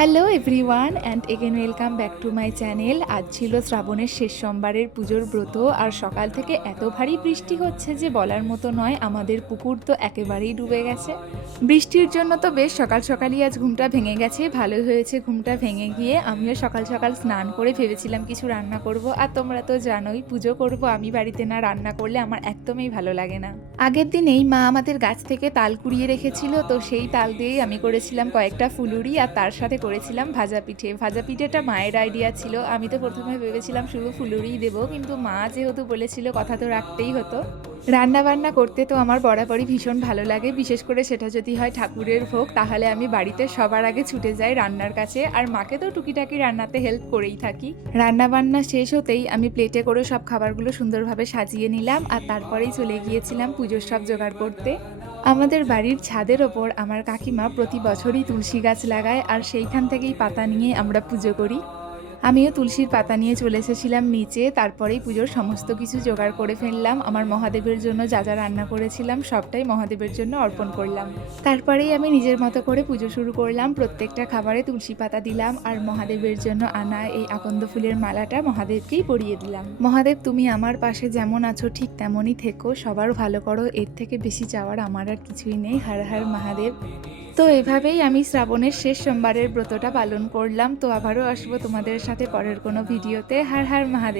Hello everyone and again welcome back to my channel. আজ ছিল শ্রাবণের শেষ সোমবারের পুজোর ব্রত, আর সকাল থেকে এত ভারী বৃষ্টি হচ্ছে যে বলার মতো নয়। আমাদের পুকুর তো একেবারেই ডুবে গেছে। বৃষ্টির জন্য তো বেশ সকাল সকালই আজ ঘুমটা ভেঙে গেছে। ভালো হয়েছে ঘুমটা ভেঙে গিয়ে। আমিও সকাল সকাল স্নান করে ভেবেছিলাম কিছু রান্না করব, আর তোমরা তো জানোই পুজো করব আমি বাড়িতে না রান্না করলে আমার একদমই ভালো লাগে না। আগের দিনেই মা আমাদের গাছ থেকে তাল কুড়িয়ে রেখেছিল, তো সেই তাল দিয়েই আমি করেছিলাম কয়েকটা ফুলুরি, আর তার সাথে করেছিলাম ভাজা পিঠে। ভাজা পিঠেটা মায়ের আইডিয়া ছিল। আমি তো প্রথমে ভেবেছিলাম শুধু ফুলুরিই দেবো, কিন্তু মা যেহেতু বলেছিল কথা তো রাখতেই হতো। রান্না বান্না করতে তো আমার বরাবরই ভীষণ ভালো লাগে, বিশেষ করে সেটা যদি হয় ঠাকুরের ভোগ, তাহলে আমি বাড়িতে সবার আগে ছুটে যাই রান্নার কাছে, আর মাকে তো টুকিটাকি রান্নাতে হেল্প করেই থাকি। রান্না বান্না শেষ হতেই আমি প্লেটে করে সব খাবারগুলো সুন্দরভাবে সাজিয়ে নিলাম, আর তারপরেই চলে গিয়েছিলাম পুজোর সব জোগাড় করতে। আমাদের বাড়ির ছাদের ওপর আমার কাকিমা প্রতি বছরই তুলসী গাছ লাগায়, আর সেইখান থেকেই পাতা নিয়ে আমরা পুজো করি। আমিও তুলসীর পাতা নিয়ে চলে এসেছিলাম নিচে। তারপরেই পুজোর সমস্ত কিছু জোগাড় করে ফেললাম। আমার মহাদেবের জন্য যা যা রান্না করেছিলাম সবটাই মহাদেবের জন্য অর্পণ করলাম। তারপরেই আমি নিজের মতো করে পুজো শুরু করলাম। প্রত্যেকটা খাবারে তুলসী পাতা দিলাম, আর মহাদেবের জন্য আনা এই আকন্দ ফুলের মালাটা মহাদেবকেই পরিয়ে দিলাম। মহাদেব, তুমি আমার পাশে যেমন আছো ঠিক তেমনই থেকো, সবার ভালো করো, এর থেকে বেশি চাওয়ার আমার আর কিছুই নেই। হর হর মহাদেব। তো এভাবেই আমি শ্রাবণের শেষ সোমবারের ব্রতটা পালন করলাম। তো আবারও আসবো তোমাদের সাথে পরের কোনো ভিডিওতে। হর হর মহাদেব।